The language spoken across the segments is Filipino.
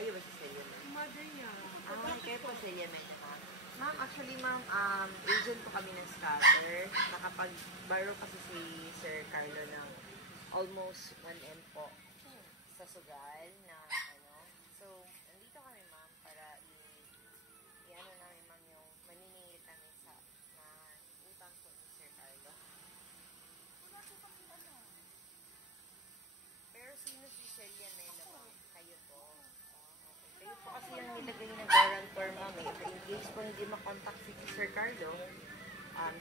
Kayo ba si Celia? Mother niya. Kayo po Celia Mena, ma'am. Ma'am, actually ma'am, agent po kami ng scatter. Nakapag-borrow kasi si Sir Carlo ng almost 1M po sa sugal na ano. So, nandito kami ma'am para i-ano namin ma'am yung maniningil kami sa na utang po ni Sir Carlo. Pero sino si Celia Mena ma'am? Kayo po. Kayo po kasi yung nilagay na guarantor ma'am eh. In case po hindi makontakt si Sir Carlo,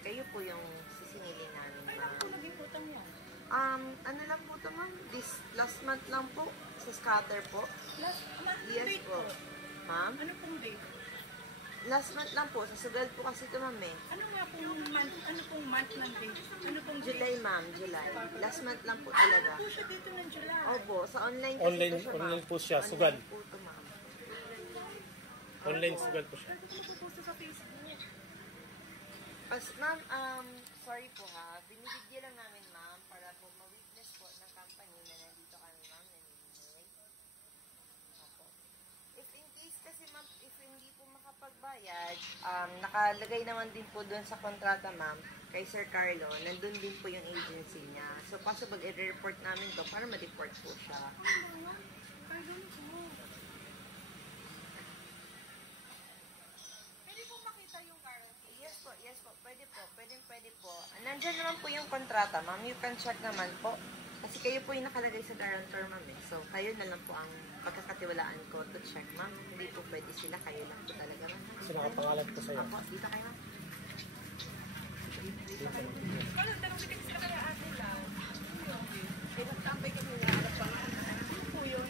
kayo po yung sisingilin namin ma'am. Ano naging utang yan? Ano lang po ito ma'am? This last month lang po. Sa scatter po. Last month Yes date po. Ma'am? Ano pong date? Last month lang po. Sa sugal po kasi ito ma'am eh. Ano nga pong month? Ano pong month ng date? Ano pong July ma'am. July. Last month lang po talaga. Ano po siya dito ng July? Opo. Sa online kasi ito siya ma'am. Online po siya. Sugal. Online po ito ma'am. Online sugal po siya. Pwede po post sa Facebook. Ma'am, sorry po ha. Binibigyan lang namin ma'am para po ma-witness po ng company na nandito kami ma'am naniningil. Opo. If in case kasi ma'am, if hindi po makapagbayad, nakalagay naman din po doon sa kontrata ma'am kay Sir Carlo, nandun din po yung agency niya. So possible i-report namin to para ma-report po siya. Yes po, pwede po. Nandyan naman po yung kontrata, ma'am. You can check naman po. Kasi kayo po yung nakalagay sa guarantor, ma'am. So, kayo na lang po ang pagkakatiwalaan ko to check, ma'am. Hindi po pwede sila, kayo lang po talaga, ma'am. Kasi nakapangalan po sa'yo. Opo, dito kayo, ma'am. Ano, tanong dito sa kaya atin lang. Pinagtambay kami nga. Alam pa nga. Ano po yun?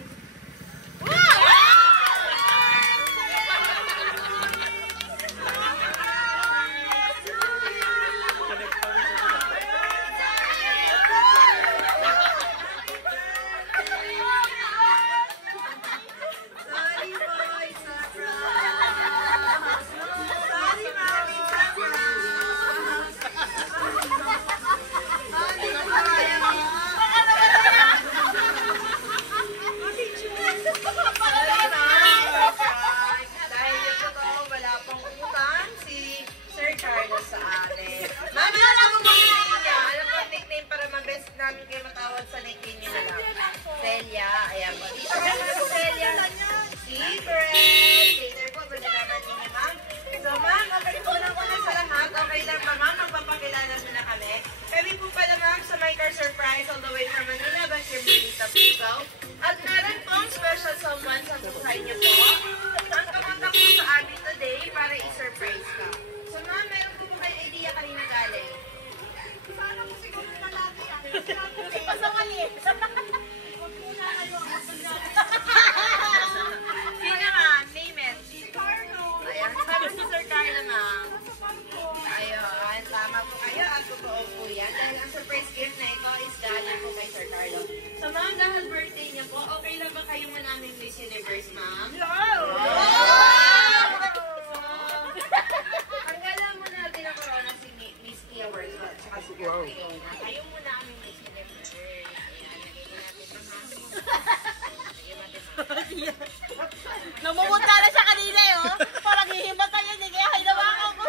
Namumuta na siya kanina eh, oh. Parang hihimat kayo, hindi kaya hinawakan ko.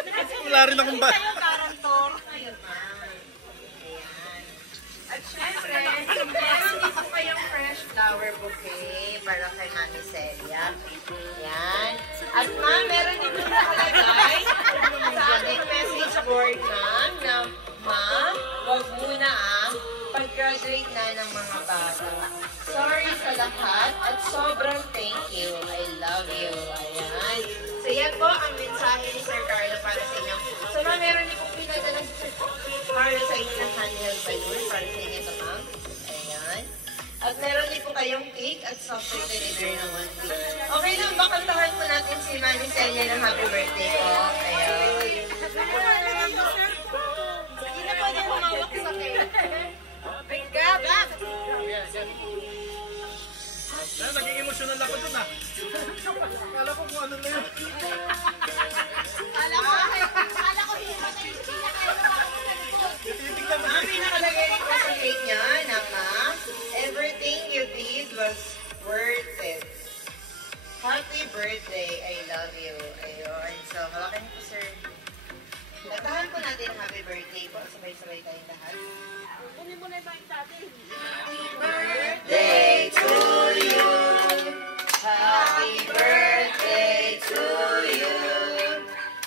Wala rin akong ba? Kayo, garantor. At syempre, meron dito kayong fresh flower bouquet para kay Mami Celia. Yan. At ma'am, meron dito nakalagay sa ating message board ma'am na ma'am, wag muna pag-graduate na ng mga bata. Sorry sa lahat at sobrang thank you. I love you. Ayan. So yan po ang mensahe ni Sir Carlo para sa inyo. So ma'am, meron din pong pinadala si Sir Carlo sa inyo ng handheld balloon para sa inyo ito ma'am. Ayan. At meron din po kayong cake at soft delivery ng 1 cake. Okay lang ba kantahan po natin si Mami Celia ng happy birthday po? Ayan. Hindi na pwede humawak sa cake. Big gap! Naging emotional ako dun Kala ko kung ano na yun. Kala ko hihimat na yung pinakain. Mami, nakalagay rin po sa cake niya na ma'am, everything you did was worth it. birthday, I love you. Ayun. So, hawakan niyo po, sir. Kantahan po natin ang happy birthday po. Sabay-sabay tayong lahat. Kunin mo na yung bangin natin. Birthday to you. Happy birthday to you.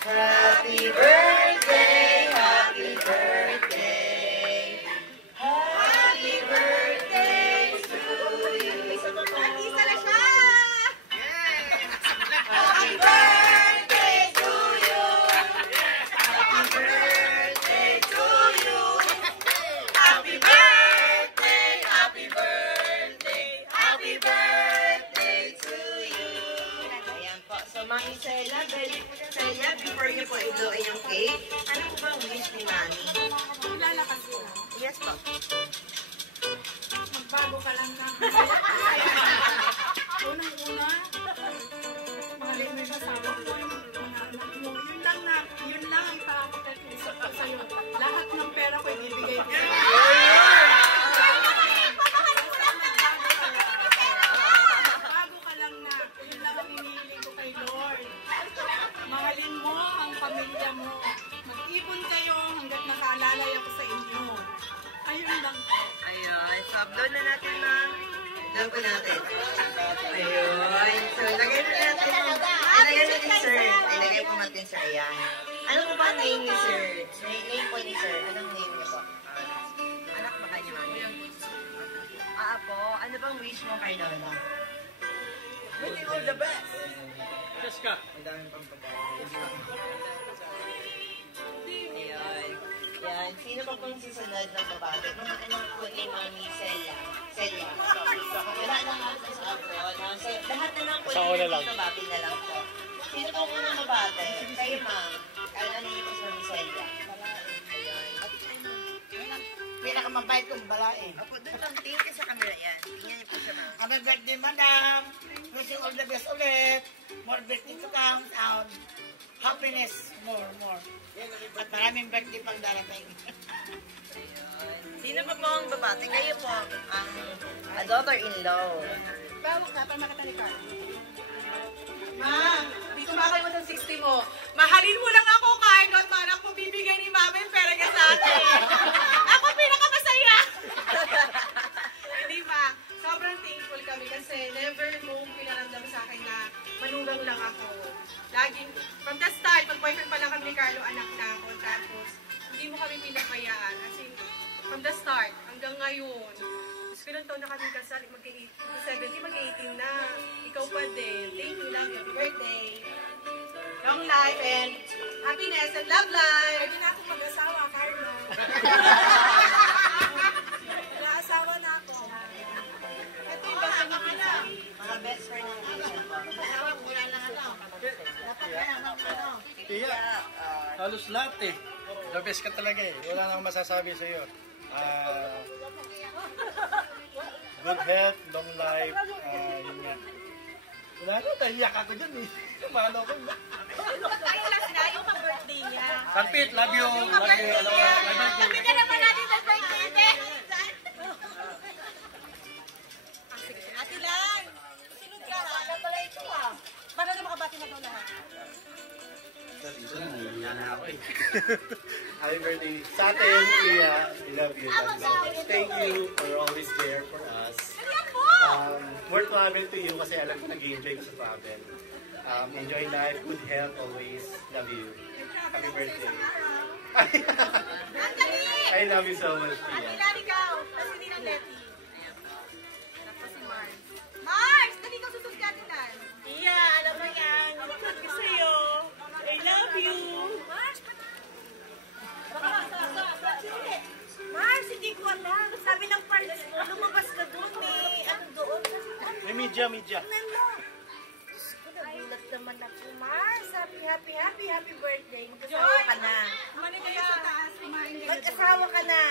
Happy birthday, happy birthday. Happy birthday to you. Artista na siya! Happy birthday to you. Happy birthday to you. Happy birthday, happy birthday, happy birthday to you. Ayan po. So, Mami Sela, before niyo po i-blow yung cake, ano po bang wish ni Mami? Lalakas ko. Yes po. Magbago ka lang na. Unang-una, mahalin mo yung kasama ko, yung mga anak mo. Yun lang ang takot ko sa'yo. Lahat ng pera ko ibibigay ko. Bago ka lang na. Yun lang ang hinihiling ko kay Lord. Mahalin mo ang pamilya mo. Mag-ipon kayo hanggat nakaalalay ako sa inyo. Ayun lang po. Ayun. So, upload na natin, Ma'am. Upload po natin. Ayun. So, ilagay po natin. Ilagay natin, sir. Ilagay po natin, sir. Ayan. Ano po ba name ni sir? Name po ni sir. Anong name niyo po? Anak ba kayo, Mami? Po. Ano bang wish mo kay Lola? Wishing all the best. Yes ka. Ayun. Yan. Sino pa pong susunod na babae? Mga anak po ni Mami Celia. Wala na nga po sa abroad. So, lahat na lang po yung babae na lang po. Sino po muna mabate? Kayo, ma'am. Ano niyo po sa Mami Celia? Pinakamabait kong balain. Opo, doon lang. Tingin ka sa camera yan. Tingnan niyo po siya, ma'am. Happy birthday, madam. Wishing all the best ulit. More birthday to come. Happiness, more. At maraming birthday pang darating. Sino pa po ang babate? Kayo po ang daughter-in-law. Bawak na, para makita ni Carl. Ma, di kumakay mo ng 60 mo. Mahalin mo lang ako, Carl, at manak mo bibigay ni Mama yung pera niya sa akin. Ako pinakamasaya. Hindi ma, sobrang thankful kami kasi never mong pinaramdam sa akin na manugang lang ako. Laging, from the start, pag boyfriend pa lang kami ni Carlo, anak na ako. Tapos, hindi mo kami pinapayaan. As in, from the start, hanggang ngayon. Tapos, ilang taon na kami kasal, mag-70, mag-18 na. Ikaw pa din. Thank you lang. Happy birthday. Long life and happiness and love life. Pwede na akong mag-asawa, Carlo. Nag-asawa na ako. Ito yung basta niyo pisa. Mga best friend ng Asian po. Tiya. Halos lahat eh. The best ka talaga eh. Wala nang masasabi sa iyo. Good health, long life, yun nga. Wala na, tahiyak ako dyan eh. Kumano ko. Ay, last na, yung pang-birthday niya. Sanpit, love you. Love you. Sabi ka naman natin sa birthday niya. Ate Lan, sunod ka. Ano pala ito ah? Para na makabati na daw lahat. Happy birthday sa atin, Tia. We love you. Thank you for always there for us. More travel to you kasi alam ko nag-enjoy ko sa travel. Enjoy life, good health always. Love you. Happy birthday. I love you so much, Tia. Ate Lan, ikaw. Tapos hindi ng Letty. Tapos si Mars. Mars! Dali ka susod ka, Ate Lan. Iya, alam mo yan. Susod ka sa'yo. I love you. Mars, Mars, hindi ko alam. Sabi ng parts mo, lumabas ka doon. Ano doon? May media. Tingnan mo. Nagulat naman ako, Mars. Happy birthday. Mag-asawa ka na. Mag-asawa ka na.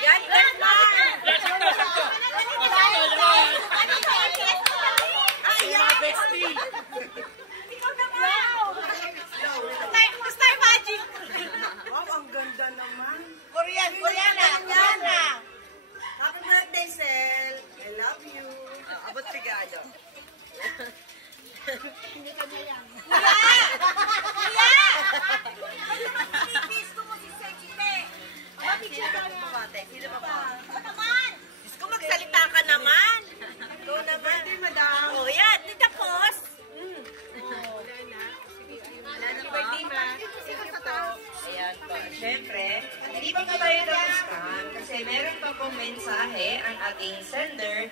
Yan, that's Mars. Ikaw naman. Star Magic. Wow, ang ganda naman. Koreana. Happy birthday, Sel. I love you. Abot regalo. Sino pa po? Diyos ko, magsalita ka naman. Ikaw naman. Birthday, madam. Oh, yan. Di tapos. Happy birthday, ma. Thank you po. Ayan po. Siyempre, hindi pa tayo tapos kasi meron pa pong mensahe ang ating sender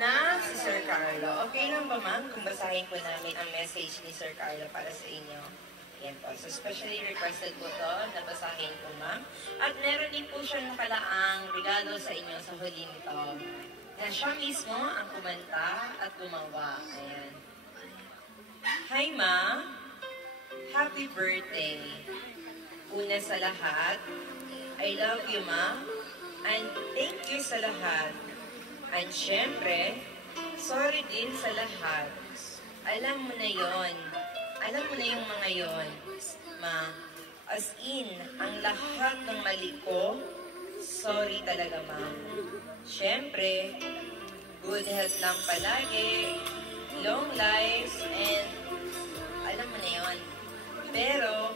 na si Sir Carlo. Okay lang ba, ma'am, kung basahin po namin ang message ni Sir Carlo para sa inyo? Yan po. So, specially requested po to na basahin po, ma'am. At meron din po siyang palaang regalo sa inyo sa huli nito. Na siya mismo ang kumanta at gumawa. Ayan. Hi, Ma. Happy birthday. Una sa lahat, I love you, Ma. And thank you sa lahat. And syempre, sorry din sa lahat. Alam mo na yon. Alam mo na yung mga yon, Ma. As in, ang lahat ng mali ko, sorry talaga, Ma. Syempre, good health lang palagi, long lives, and alam mo na yon. Pero,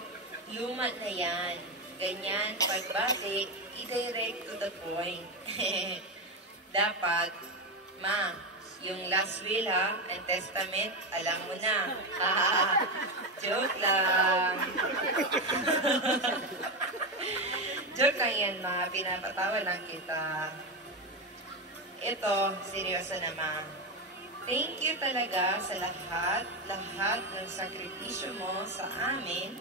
luma na yan. Ganyan, pagbati, i-direct to the point. Dapat, Ma, yung last will ha, and testament, alam mo na. Joke lang. Joke lang yan, Ma. Pinapatawa lang kita. Ito, seryoso na, Ma. Thank you talaga sa lahat ng sakripisyo mo sa amin,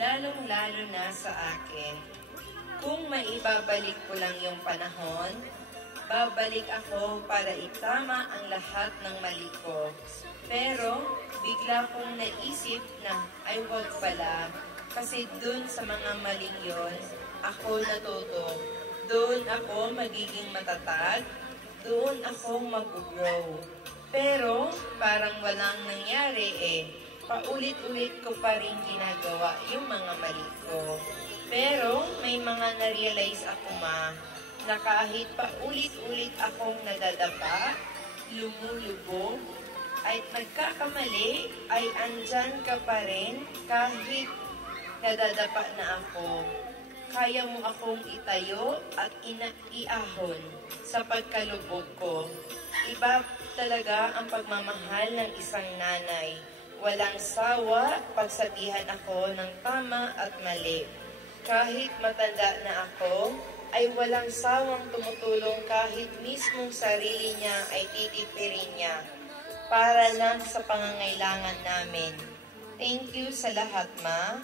lalong-lalo na sa akin. Kung maibabalik ko lang yung panahon, babalik ako para itama ang lahat ng mali ko. Pero, bigla kong naisip na, ay wag pala, kasi dun sa mga maling yon, ako natuto. Doon ako magiging matatag, doon ako mag-grow. Pero, parang walang nangyari eh. Paulit-ulit ko pa rin ginagawa yung mga mali ko. Pero, may mga na-realize ako, Ma, na kahit paulit-ulit akong nadadapa, lumulubog, at nagkakamali, ay andyan ka pa rin kahit nadadapa na ako. Kaya mo akong itayo at iahon sa pagkalubog ko. Iba talaga ang pagmamahal ng isang nanay. Walang sawa pagsabihan ako ng tama at mali. Kahit matanda na ako, ay walang sawang tumutulong kahit mismong sarili niya ay titipirin niya para lang sa pangangailangan namin. Thank you sa lahat, Ma.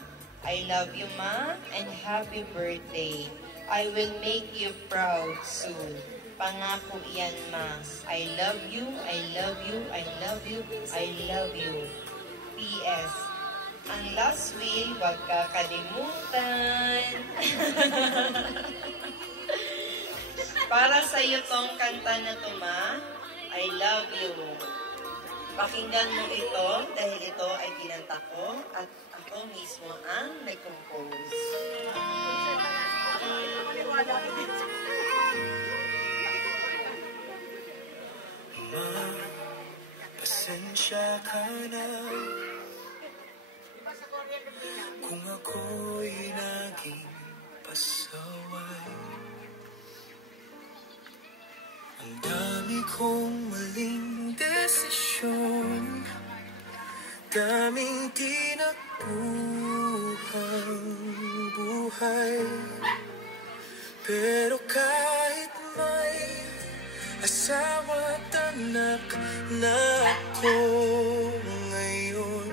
I love you, Ma, and happy birthday. I will make you proud soon. Pangako yan, Ma. I love you, I love you, I love you, I love you. P.S. Ang last will, huwag kakalimutan. Para sa iyo tong kanta na to, Ma, I love you. Pakinggan mo ito dahil ito ay kinanta ko at ako mismo ang nag-compose. Ma, pasensya ka na kung ako'y naging pasaway. Ang dami kong maling desisyon, daming tinakbuhang buhay. Pero kahit may asawa at anak na ako ngayon,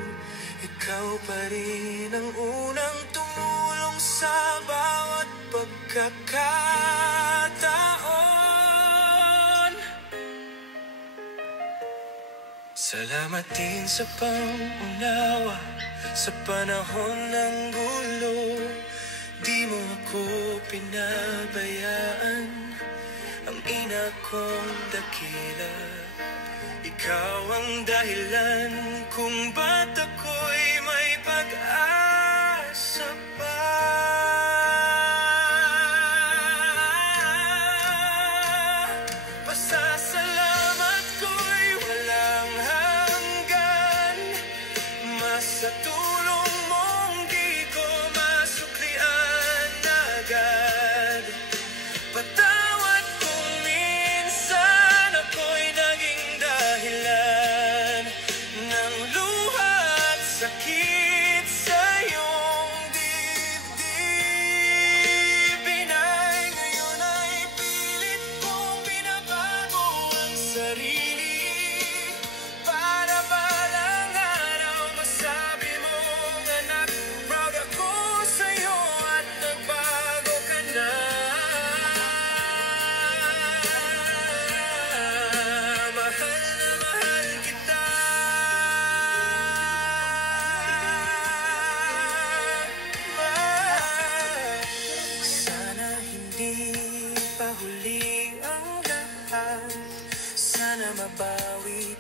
ikaw pa rin ang unang tumulong sa bawat pagkakataon. Salamat din sa pangunawa sa panahon ng gulo. Di mo ako pinabayaan, ang ina kong dakila. Ikaw ang dahilan kung ba't ako'y may pag-asa pa. Pasasalamat ko'y walang hanggan, mas sa tulong mong di ko masuklian agad. Patawad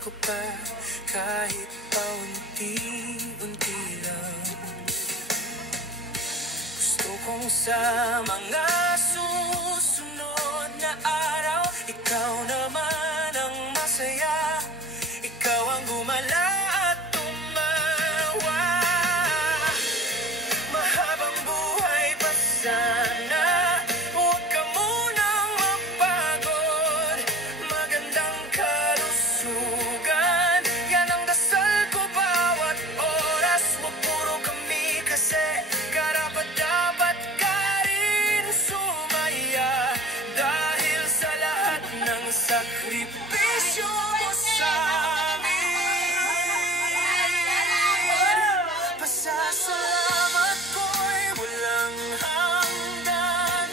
ko pa kahit paunti-unti lang. Gusto kong sa mga susunod na araw, ikaw naman ang masaya, ikaw ang gumala at tumawa. Mahabang buhay pa sana, huwag ka munang mapagod, magandang kalusugan, yan ang dasal ko bawat oras. Huwag puro kami kasi karapat-dapat ka rin sumaya, dahil sa lahat ng sakripisyo mo sa amin. Pasasalamat ko'y walang hanggan,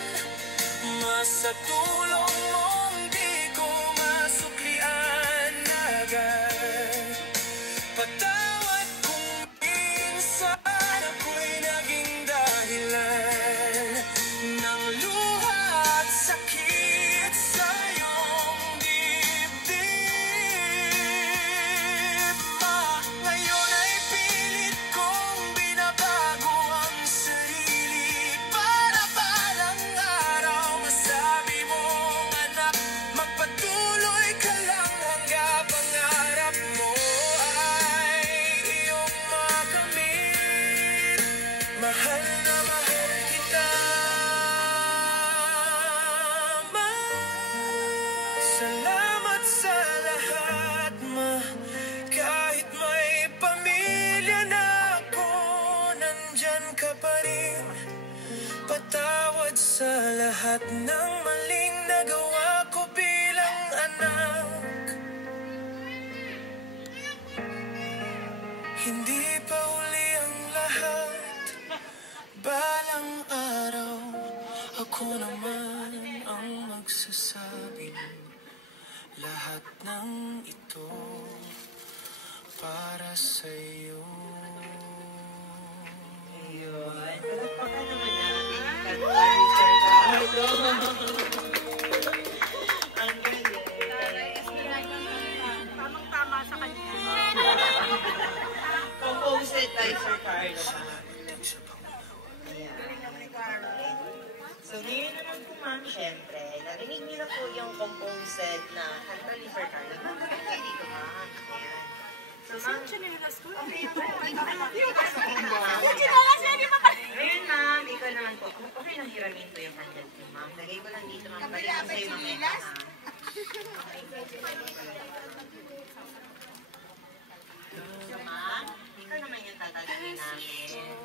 sa tulong mong di ko masuklian agad. Patawad kung minsan ako'y naging dahilan ng luha at sakit sa iyong dibdib. Ngayon ay pilit kong binabago ang sarili para balang araw masabi mong anak, magpatuloy ka lang hanggang pangarap mo ay iyong makamit. Mahal na mahal kita, Ma. Salamat sa lahat, Ma. Kahit may pamilya na ako, nandyan ka pa rin. Patawad sa lahat ng maling nagawa ko bilang anak. Hindi pa uli ang lahat, balang araw ako naman ang magsasabing lahat ng ito para sa'yo. Ayun. Palakpakan naman natin yung Katari Sir Carlo. Ang galing. Tamang-tama sa kanya. Composed by Sir Carlo. Ayan. So, ngayon naman po, ma'am, syempre, narinig niyo na po yung composed na kanta ni Sir Carlo. Magandang kayo dito, ma'am. Ayan. So, ma'am, ngayon, ma'am, ikaw naman po. Okay lang hiramin ko yung kanta ko, ma'am. Lagay ko lang dito, ma'am. Balik ko sa'yo, ma'am. So, ma'am, ikaw naman yung tatanungin namin.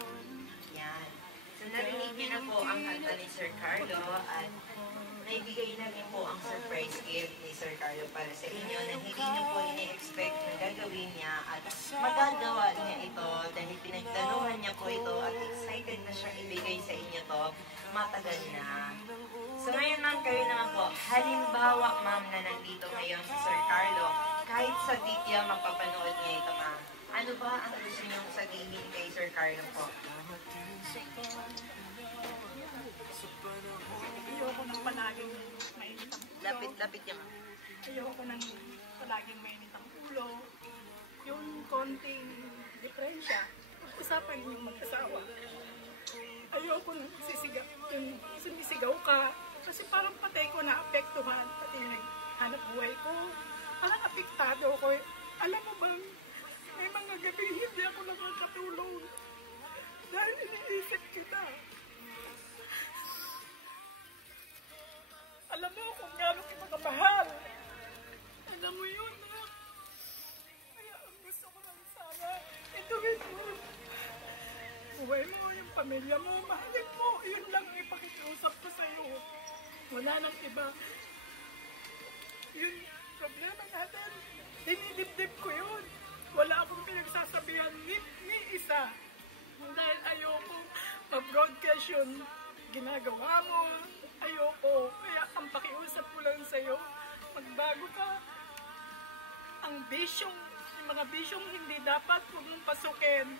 Yan. So, narinig niyo na po ang kanta ni Sir Carlo at naibigay na rin po ang surprise gift ni Sir Carlo para sa inyo na hindi niyo po ini-expect na gagawin niya at magagawa niya ito dahil pinagtanungan niya po ito at excited na siyang ibigay sa inyo to matagal na. So ngayon, ma'am, kayo naman po, halimbawa, ma'am, na nandito ngayon si Sir Carlo, kahit sa video mapapanood niya ito, ma'am, ano ba ang gusto niyong sabihin kay Sir Carlo po? Ayoko nang palaging mainit ang ulo. Lapit niya, ma'am. Ayoko nang palaging mainit ang ulo. Yung konting diferensya, usapan yung mag-asawa. Ayoko nang sumisigaw ka. Kasi parang patay ko na apektuhan. Pati naghanap buhay ko. Parang apektado ko. Alam mo ba, may mga gabi hindi ako nakakatulog. Dahil iniisip kita. Alam mo kung gano'n kita kamahal. Alam mo yun, ha? Kaya ang gusto ko lang sana, ituwid mo. Buhay mo, yung pamilya mo, mahalin mo. Yun lang ang ipakikiusap ko sa'yo. Wala nang iba. Yun, problema natin. Dinidibdib ko yun. Wala akong pinagsasabihan ni isa. Dahil ayoko ma-broadcast yun. Ginagawa mo. Ayoko. Kaya ang pakiusap ko lang sa'yo, magbago ka. Ang bisyong, yung mga bisyong hindi dapat huwag mong pasukin.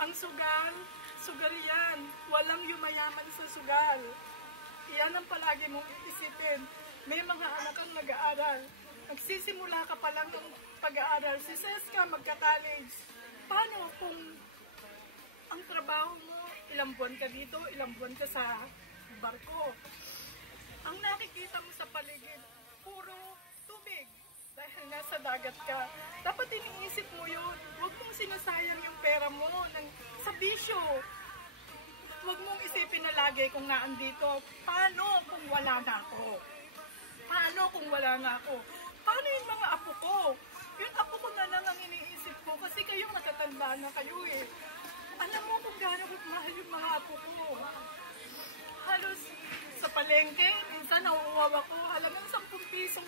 Ang sugal, sugal yan. Walang yumayaman sa sugal. Iyan ang palagi mong iisipin. May mga anak kang nag-aaral. Magsisimula ka pa lang ng pag-aaral. Si Seska, magka-college. Paano kung ang trabaho mo, ilang buwan ka dito, ilang buwan ka sa barko? Ang nakikita mo sa paligid, puro tubig. Dahil nasa dagat ka. Dapat iniisip mo yun. Huwag mong sinasayang yung pera mo sa bisyo. Huwag mong isipin na lagi kung naandito. Paano kung wala na ako? Paano kung wala na ako? Paano yung mga apo ko? Yung apo ko na lang ang iniisip ko kasi kayo matatanda na kayo eh. Alam mo kung gaano ko mahal yung mga apo ko. Halos sa palengke, minsan nauuwaw ako, halagang 10 pisong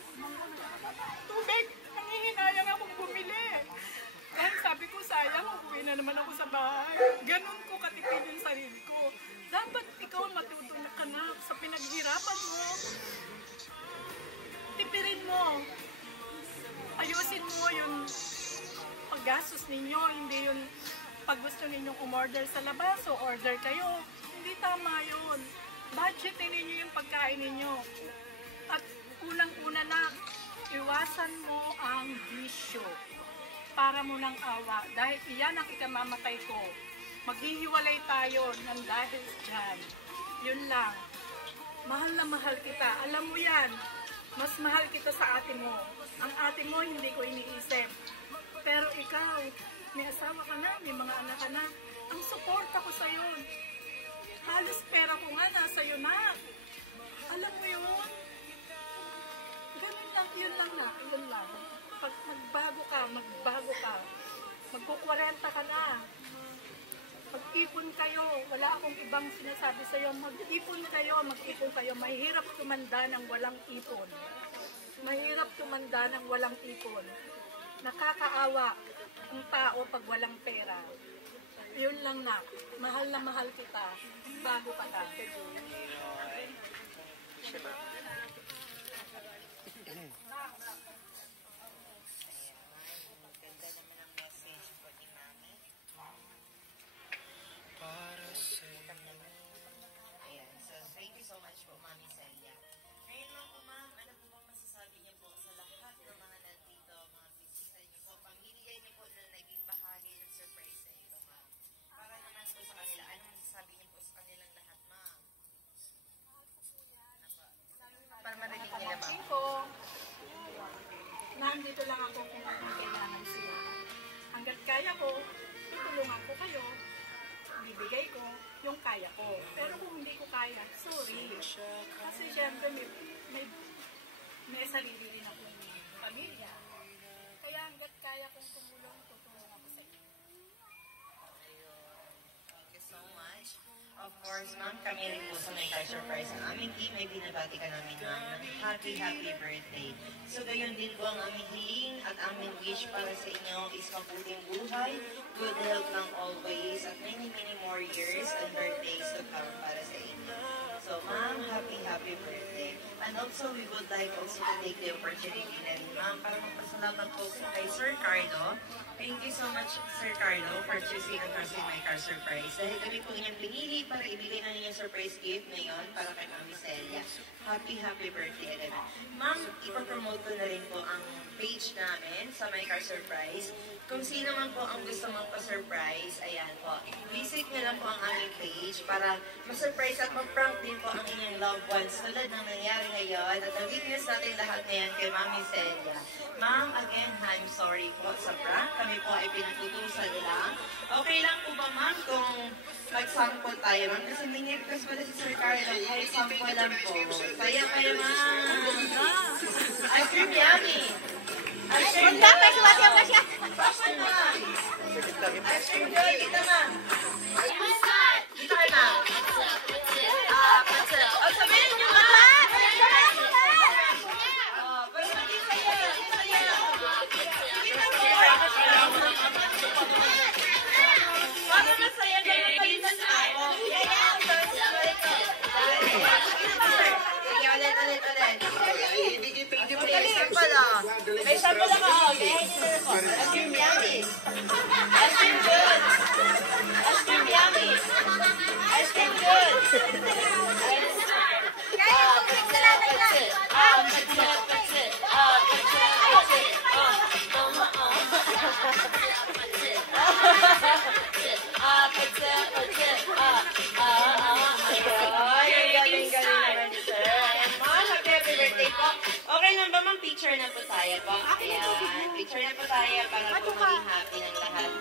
tubig. Nangihinayang akong bumili. Dahil sabi ko, sayang, uuwi na naman ako sa bahay. Ganun ko katipid yung sarili ko. Dapat ikaw matuto na ka na sa pinaghirapan mo. Tipirin mo. Ayusin mo yung paggastos ninyo, hindi yung pag gusto ninyong umorder sa labas o order kayo. Hindi tama yun. Budgetin ninyo yung pagkain ninyo. At unang-una na, iwasan mo ang bisyo. Para mo ng awa. Dahil iyan ang ikamamatay ko. Maghihiwalay tayo ng dahil dyan. Yun lang. Mahal na mahal kita. Alam mo yan. Mas mahal kita sa ate mo. Ang ate mo hindi ko iniisip. Pero ikaw, may asawa ka na, may mga anak ka na. Ang suporta ko sa'yo. Halos pera ko nga nasa iyo na. Alam mo yun? Ganun lang, yun lang na. Yun lang. Pag magbago ka. Magkukurenta ka na. Mag-ipon kayo. Wala akong ibang sinasabi sa iyo. Mag-ipon kayo. Mahirap tumanda ng walang ipon. Mahirap tumanda ng walang ipon. Nakakaawa ang tao pag walang pera. Yun lang na. Mahal na mahal kita. Bago ka na. Ayan. So, thank you so much po, Mami Celia. Ngayon lang po, ma'am, ano po bang masasabi niyo po sa lahat ng mga nandito, mga bisita niyo po, pamilya niyo po na naging bahagi ng surprise na ito, ma'am? Para naman po sa kanila, anong masasabi niyo po sa kanilang lahat, ma'am? Para marinig nila, ma'am. Nandito lang ako kung kailangan sila. Hanggat kaya ko, tutulungan ko kayo. Bibigay ko yung kaya ko. Pero kung hindi ko kaya, sorry. Kasi syempre may sarili rin akong pamilya. Kaya hanggat kaya kong tumulong, tutulong ako sa inyo. Thank you so much. Of course, ma'am, kami rin po sa may surprise ng aming team. May binabati ka namin, ma'am, ng happy birthday. So, gayon din po ang aming hiling at aming wish para sa inyo is mabuting buhay, good health lang always, at many more years and birthdays to come para sa inyo. So, ma'am, happy birthday. And also, we would like also to take the opportunity na rin, ma'am, para magpasalamat po kay Sir Carlo. Thank you so much, Sir Carlo, for choosing ang Crossing My Car Surprise. Dahil kami po inyong pinili para ibigay na ninyong surprise gift ngayon para kay Mami Celia. Happy birthday again. Ma'am, ipapromote ko na rin po ang page namin sa My Car Surprise. Kung sino man po ang gusto magpa-surprise, ayan po, visit nyo lang po ang aming page para ma-surprise at ma-prank din po ang inyong loved ones tulad ng nangyari ngayon at na-witness natin lahat ngayon kay Mami Celia. Ma'am, again, I'm sorry po sa prank. Kami po ay pinatutusan lang. Okay lang po ba, ma'am, kung mag-sample tayo, ma'am? Kasi may request pala si Sir Carlo. Sample lang po. Saya kayo, ma'am. Ice cream yummy. Ice cream good. Ice cream good. Kita, ma'am. Kita kayo, ma'am. O, sabihin niyo, ma'am. Para masaya na yung palitan na ako. Ulit. May sample lang. May sample lang ako. Ice cream yummy. Ice cream good. Ice cream yummy. Ice cream good. That's it. picture na po tayo po. Ayan, picture na po tayo para po maging happy ng lahat.